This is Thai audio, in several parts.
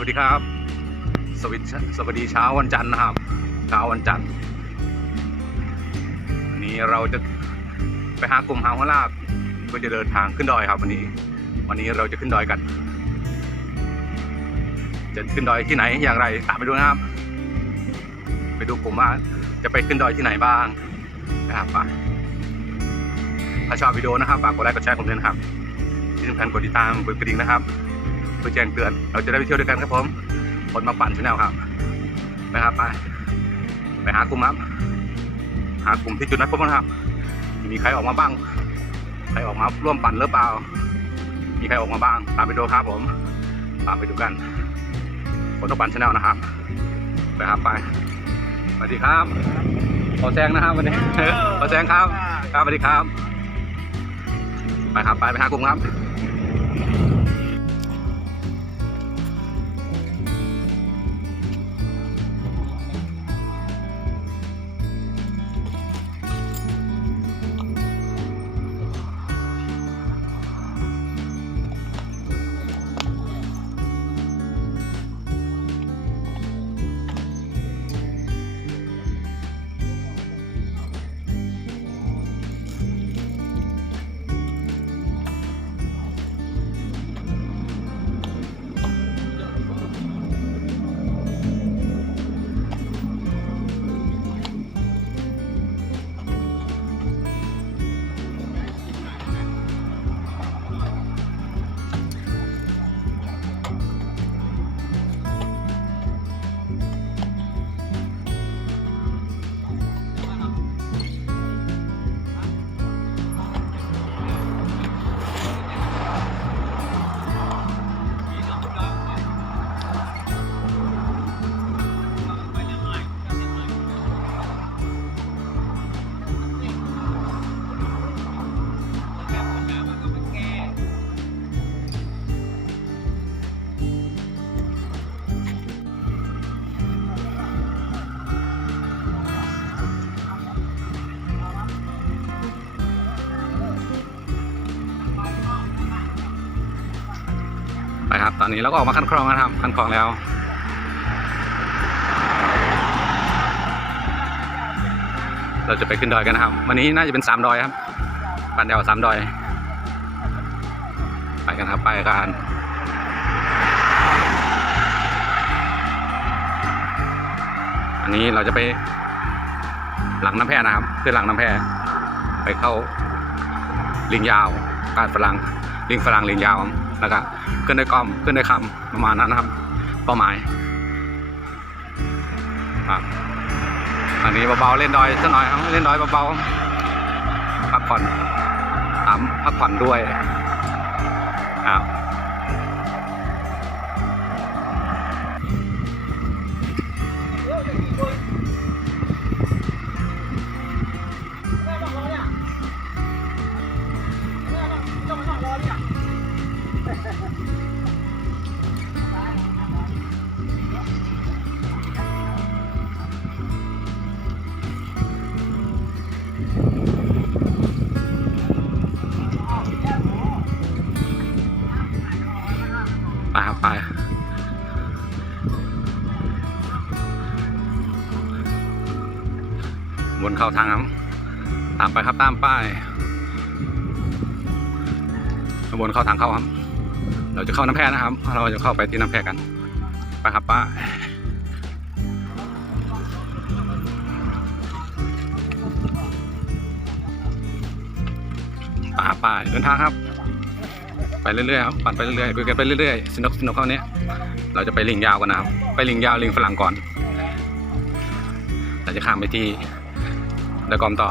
วัสดีครับ สวัสดีสวัสดีเช้าวันจันทร์นะครับเช้าวันจันทร์วันนี้เราจะไปหากลุ่มหาหัวลากเพื่อจะเดินทางขึ้นดอยครับวันนี้ วันนี้เราจะขึ้นดอยกัน จะขึ้นดอยที่ไหนอย่างไรตามไปดูนะครับ ไปดูกลุ่มว่าจะไปขึ้นดอยที่ไหนบ้างนะครับไปถ้าชอบวิดีโอนะครับฝากกดไลค์กดแชร์ผมด้วยนะครับที่สำคัญกดติดตามกดกระดิ่งนะครับ เพื่อแจ้งเตือน เราจะได้ไปเที่ยวด้วยกันครับผมคนมาปั่นชาแนลครับนะครับไปไปหากลุ่มครับหากลุ่มที่จุดนัดพบนะครับ มีใครออกมาบ้าง ใครออกมาร่วมปั่นหรือเปล่า มีใครออกมาบ้าง ตามไปดูครับผม ตามไปดูกันคนต้องปั่นชาแนลนะครับ ไปครับไปสวัสดีครับ ขอแซงนะครับวันนี้ ขอแซงครับ ครับสวัสดีครับ ไปครับไปไปหากลุ่มครับ นี้เราก็ออกมาคันคลองนะครับคันคลองแล้วเราจะไปขึ้นดอยกันนะครับ วันนี้น่าจะเป็นสามดอยครับ ปันเดวสามดอย ไปกันครับ ไปกันอันนี้เราจะไปหลังน้ำแพนะครับขึ้นหลังน้ำแพไปเข้าลิงยาวการฝรั่งลิงฝรั่งลิงยาว แล้วก็ขึ้นได้กล้อมขึ้นได้คำประมาณนั้นนะครับ เป้าหมายครับอันนี้เบาๆเล่นดอยสักหน่อยครับเล่นดอยเบาๆพักผ่อนถามพักผ่อนด้วยครับาทางครับตามไปครับตามป้ายขบวนเข้าทางเข้าครับ เราจะเข้าน้ำแพ่นะครับ เราจะเข้าไปที่น้ำแพ่กันไปครับป้าป้าป้ายเดินทางครับ ไปเรื่อยๆครับปั่นไปเรื่อยๆคุยกันไปเรื่อยๆสนุกสนุกเข้าเนี้ยเราจะไปลิงยาวกันนะครับ ไปลิงยาวลิงฝรั่งก่อน เราจะข้ามไปที่ เดอะกอมต่อ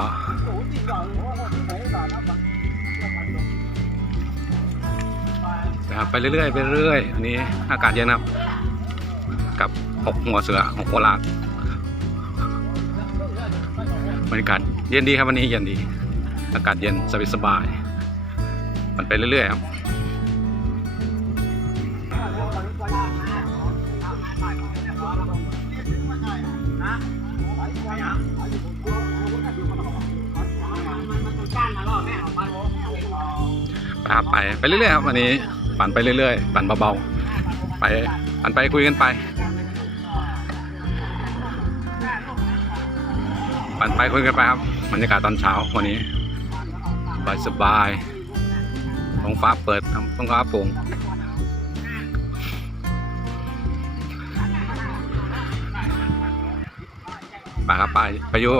นะครับไปเรื่อยๆไปเรื่อยอันนี้อากาศเย็นครับ กับหกหัวเสือหกหัวลากบรรยากาศเย็นดีครับวันนี้เย็นดี อากาศเย็นสบายสบายๆมันไปเรื่อยๆครับ ไปไปไปเรื่อยๆครับวันนี้ปั่นไปเรื่อยๆ ปั่นเบาๆไปปั่นไปคุยกันไป ปั่นไปคุยกันไปครับบรรยากาศตอนเช้าวันนี้สบายสบายท้องฟ้าเปิดท้องฟ้าโปร่งไปครับไปไปอยู่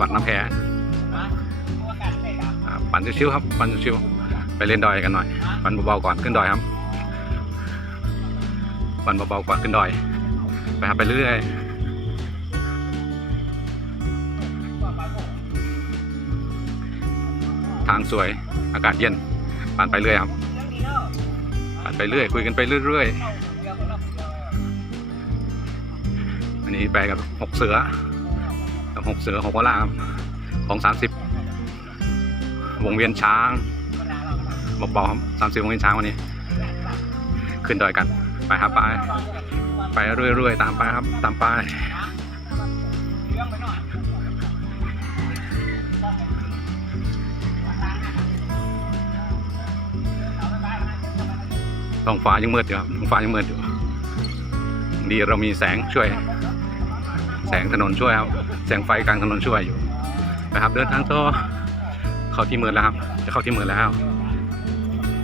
วัดน้ำแพปั่นชิวๆครับ ปั่นชิวๆไปเล่นดอยกันหน่อย ปั่นเบาๆก่อนขึ้นดอยครับ ปั่นเบาๆก่อนขึ้นดอย ไปครับไปเรื่อยทางสวยอากาศเย็นปั่นไปเรื่อยครับปั่นไปเรื่อย คุยกันไปเรื่อยๆอันนี้ไปกับหกเสือ หกเสือหกวลามของสามสิบวงเวียนช้างเบาๆครับสามสิบวงเวียนช้างวันนี้ ขึ้นดอยกันไปครับไปไปเรื่อยๆตามไปครับตามไปท้องฟ้ายังมืดอยู่ครับท้องฟ้ายังมืดอยู่ ดีเรามีแสงช่วย แสงถนนช่วยครับ แสงไฟกลางถนนช่วยอยู่นะครับ เดินทางต่อเข้าที่เมืองแล้วครับ จะเข้าที่เมืองแล้ว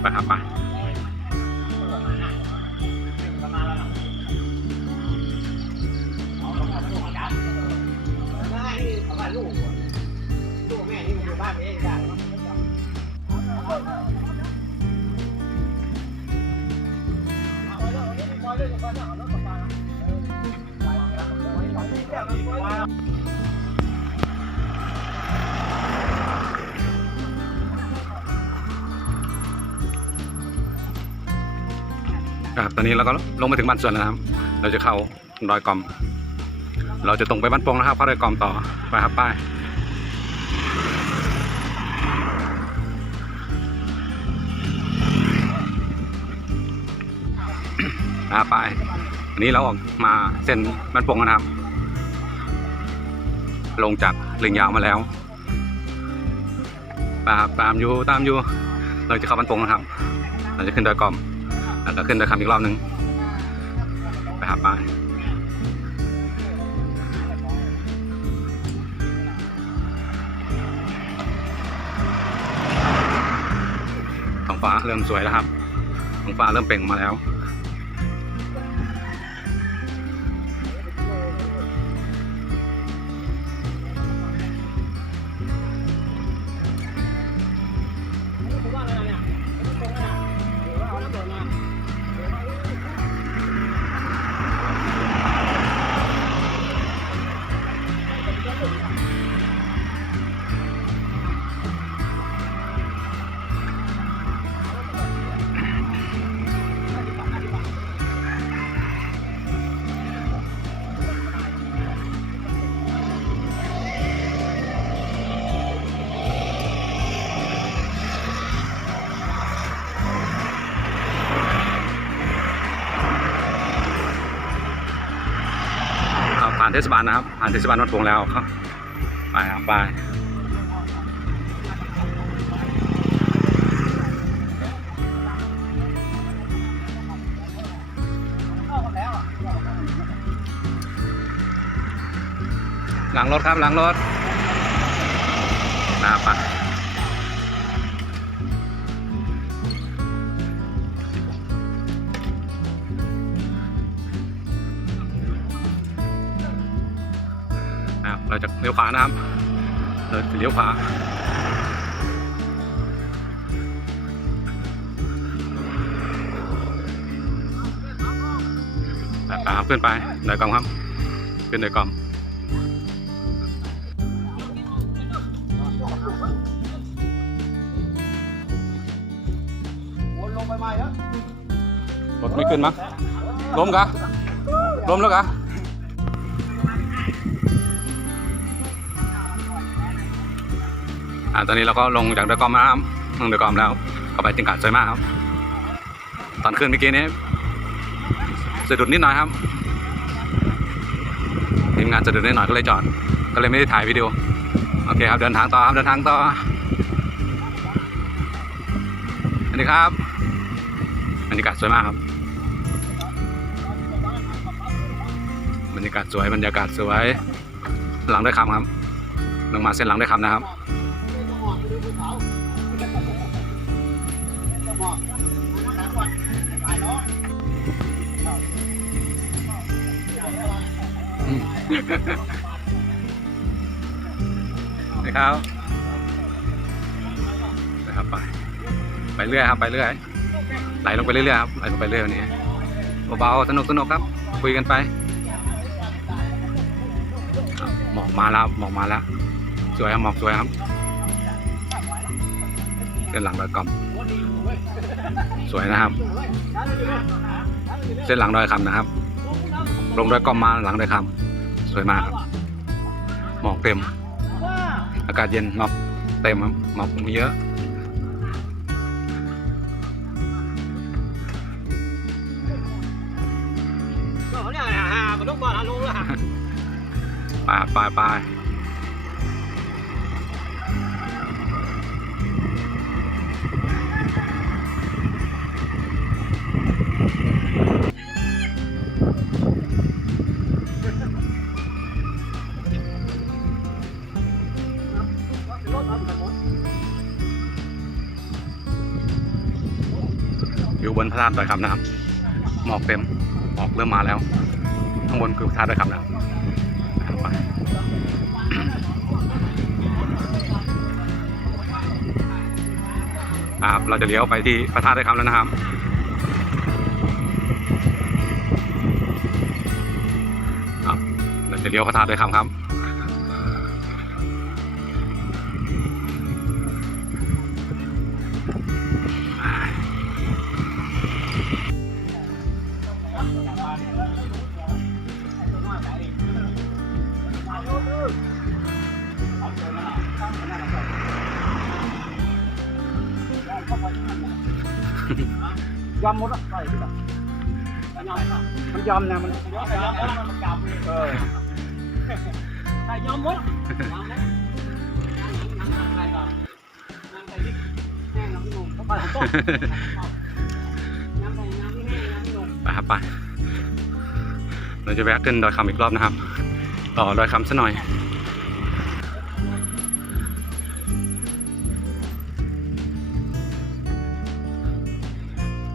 ไปครับไปลูกแม่นี่มันอยู่บ้านเองได้ ครับตอนนี้เราก็ลงมาถึงบ้านสวนแล้วนะครับ เราจะเข้าดอยกอม เราจะตรงไปบ้านโป่งนะครับเข้าดอยกอมต่อไปครับป้ายอ่าป้ายอันนี้เราออกมาเส้นบ้านโป่งนะครับ ลงจากลิงยาวมาแล้วตามตามอยู่ตามอยู่ เราจะเข้าบ้านโป่งนะครับ เราจะขึ้นดอยกอม แล้วก็ขึ้นดอยคำอีกรอบหนึง ไปหาป้ายท้องฟ้าเริ่มสวยแล้วครับท้องฟ้าเริ่มเปล่งมาแล้วานเทศบาลนะครับ ผ่านเทศบาลวัดพงแล้วครับไปครับไปหลังรถครับหลังรถนะไป นะครับเราจะเลี้ยวขวาไปไปครับขึ้นไปเดินกล่อมครับขึ้นเดินกล่อมวนลงไปใหม่แล้วรถไม่ขึ้นมั้งล้มกะล้มแล้วกะ อ่าตอนนี้เราก็ลงจากเดอะกอมแล้วครับลงเดอะกอมแล้วเข้าไปติงกาดสวยมากครับ ตอนขึ้นเมื่อกี้นี้สะดุดนิดหน่อยครับทีมงานสะดุดนิดหน่อยก็เลยจอด ก็เลยไม่ได้ถ่ายวิดีโอโอเคครับเดินทางต่อครับเดินทางต่อสวัสดีครับบรรยากาศสวยมากครับบรรยากาศสวยบรรยากาศสวย หลังด้คำครับ ลงมาเส้นหลังด้คำนะครับ นะครับนะครับไปไปเรื่อยครับไปเรื่อยไหลลงไปเรื่อยๆครับไหลลงไปเรื่อยวันนี้เบาๆสนุกสนุกครับ คุยกันไปหมอกมาแล้วหมอกมาแล้วสวยครับหมอกสวยครับเส้นหลังดอยกอมสวยนะครับ เส้นหลังดอยคำนะครับ ลงดอยกอมมาหลังดอยคำ สวยมากครับหมอกเต็ม อากาศเย็นหมอกเต็มครับหมอกมีเยอะก็เนี่ยฮ่ามันต้องก่อนลงแล้วไปไปไป อยู่บนพระธาตุดอยคำนะครับหมอกเต็มหมอกเริ่มมาแล้ว ข้างบนคือพระธาตุดอยคำแล้วไปครับเราจะเลี้ยวไปที่พระธาตุดอยคำแล้วนะครับครับเราจะเลี้ยวพระธาตุดอยคำครับ ยอมหมดอะใช่ไหมมันยอมนะมันยอมยอมมันยอมเออใช่ยอมหมดยอมหมดนั่งไปก่อนนั่งไปที่แห้งน้ำนมเข้าไปน้ำไปน้ำที่แห้งน้ำนมไปครับไป เราจะแวะขึ้นดอยคำอีกรอบนะครับ ต่อดอยคำซะหน่อย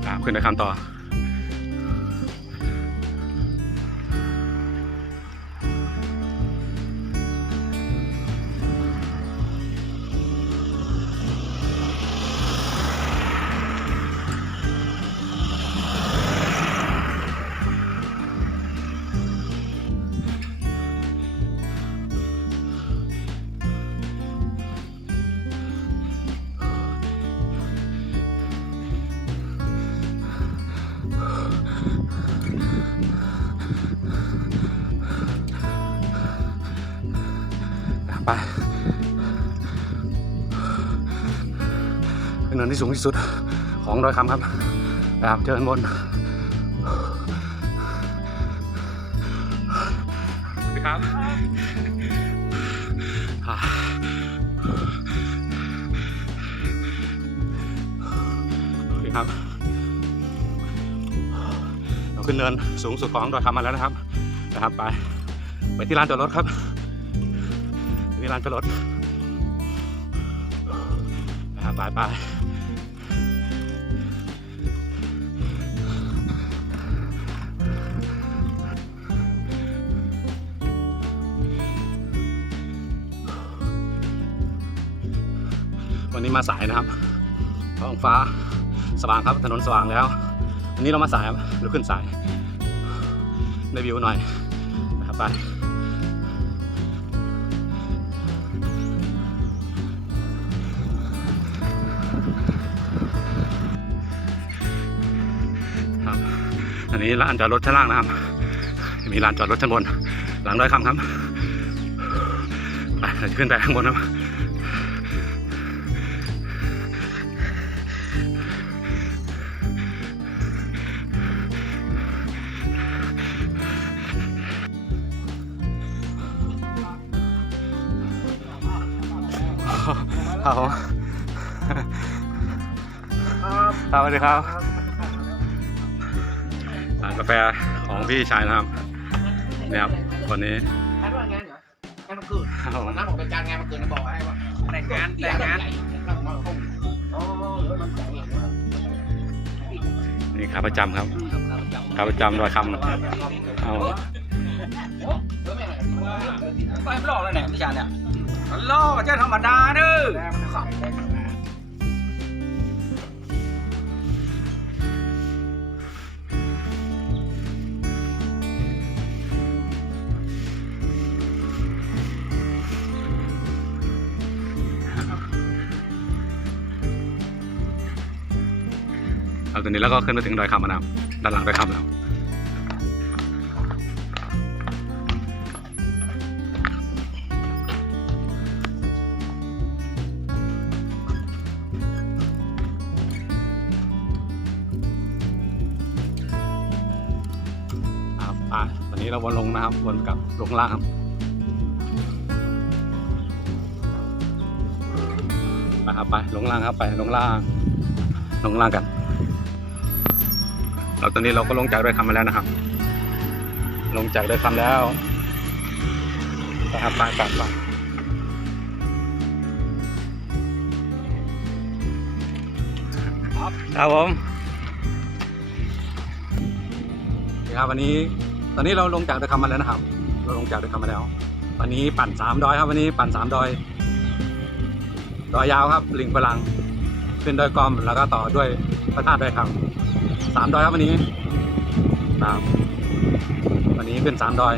ครับขึ้นดอยคำต่อ ไปเป็นเนินที่สูงที่สุดของดอยคำครับนะครับเจอกันบนสวัสดีครับอ่าโอเคครับเราขึ้นเนินสูงสุดของดอยคำมาแล้วนะครับนะครับไปไปที่ลานจอดรถครับ มีลานจอดรถไปไปวันนี้มาสายนะครับท้องฟ้าสว่างครับถนนสว่างแล้ววันนี้เรามาสายครับเราขึ้นสาย ได้วิวหน่อยนะครับไป นนี้ลานจอดรถชั้นล่างนะครับ มีลานจอดรถชั้นบน หลังดอยคำครับไปขึ้นไปข้างบนครับครับผมครับสวัสดีครับ กาแฟของพี่ชายนะครับเนี่ยครับวันนี้งานว่างานเหรองานมันเกิดครับผมวันนั้นผมไปการงานมันเกิดนะบอกให้ว่าแต่งงานแต่งงานอ๋อรถมันแต่งเองนี่ขาประจำครับขาประจำดอยคำเอาไปมันหลอกเลยเนี่ยพี่ชายเนี่ยมันหลอกมันจะธรรมดาเด้อ เอาตอนนี้แล้วก็ขึ้นมาถึงดอยคำแล้วนะครับด้านหลังดอยคำแล้วครับอะตอนนี้เราวนลงนะครับวนกลับลงล่างครับไปครับไปลงล่างครับไปลงล่างลงล่างกัน เราตอนนี้เราก็ลงจากด้วยคำมาแล้วนะครับ ลงจากด้วยคำแล้วไปครับไปกลับไปครับผมนี่ครับวันนี้ตอนนี้เราลงจากด้วยคำมาแล้วนะครับ เราลงจากด้วยคำมาแล้ว วันนี้ปั่นสามดอยครับวันนี้ปั่นสามดอยดอยยาวครับลิงพลังขึ้นดอยกอมแล้วก็ต่อด้วยพระธาตุดอยคำ สามดอยครับวันนี้ครับวันนี้ขึ้นสามดอย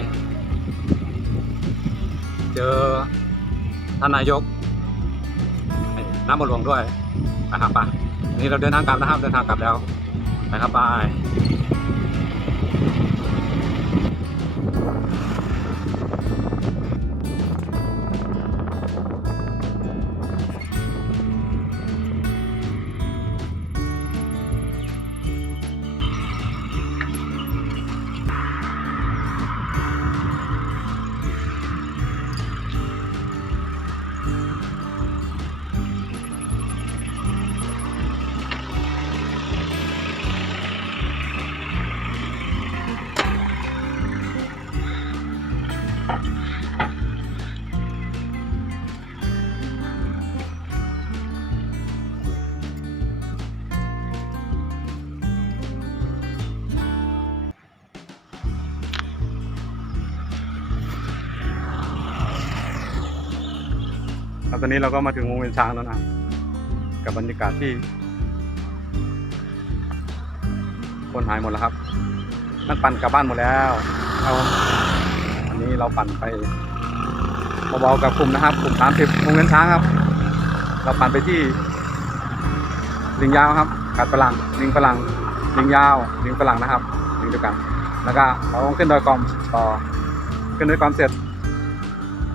เจอท่านนายกน้ำบหลวงด้วยไปครับไปวันนี่เราเดินทางกลับนะครับ เดินทางกลับแล้วไปครับไปค ตอนนี้เราก็มาถึงวงเวียนช้างแล้วนะ กับบรรยากาศที่ คนหายหมดแล้วครับ นักปั่นกลับบ้านหมดแล้วเอาวันนี้เราปั่นไปเบาๆกับกลุ่มนะครับ กลุ่มสามสิบวงเวียนช้างครับ เราปั่นไปที่ลิงยาวครับกัดฝรั่งลิงฝรั่งลิงยาวลิงฝรั่งนะครับลิงเดียวกัน แล้วก็เราขึ้นดอยกอมต่อขึ้นดอยกอมเสร็จ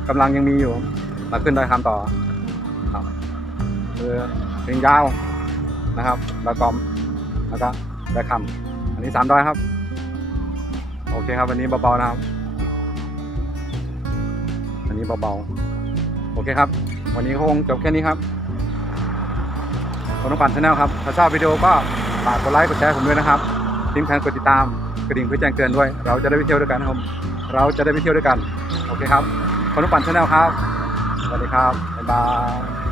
กำลังยังมีอยู่ มาขึ้นดอยคำต่อครับคือลิงยาวนะครับดอยกอมแล้วก็ดอยคำอันนี้สามดอยครับ โอเคครับวันนี้เบาๆนะครับอันนี้เบาๆโอเคครับ วันนี้คงจบแค่นี้ครับคนต้องปั่นชาแนลครับถ้าชอบวิดีโอก็ฝากกดไลค์กดแชร์ผมด้วยนะครับทิ้งแทนกดติดตามกระดิ่งเพื่อแจ้งเตือนด้วย เราจะได้ไปเที่ยวด้วยกันนะครับ เราจะได้ไปเที่ยวด้วยกัน โอเคครับ คนต้องปั่นชาแนลครับ วัสดีครับ บ๊ายบาย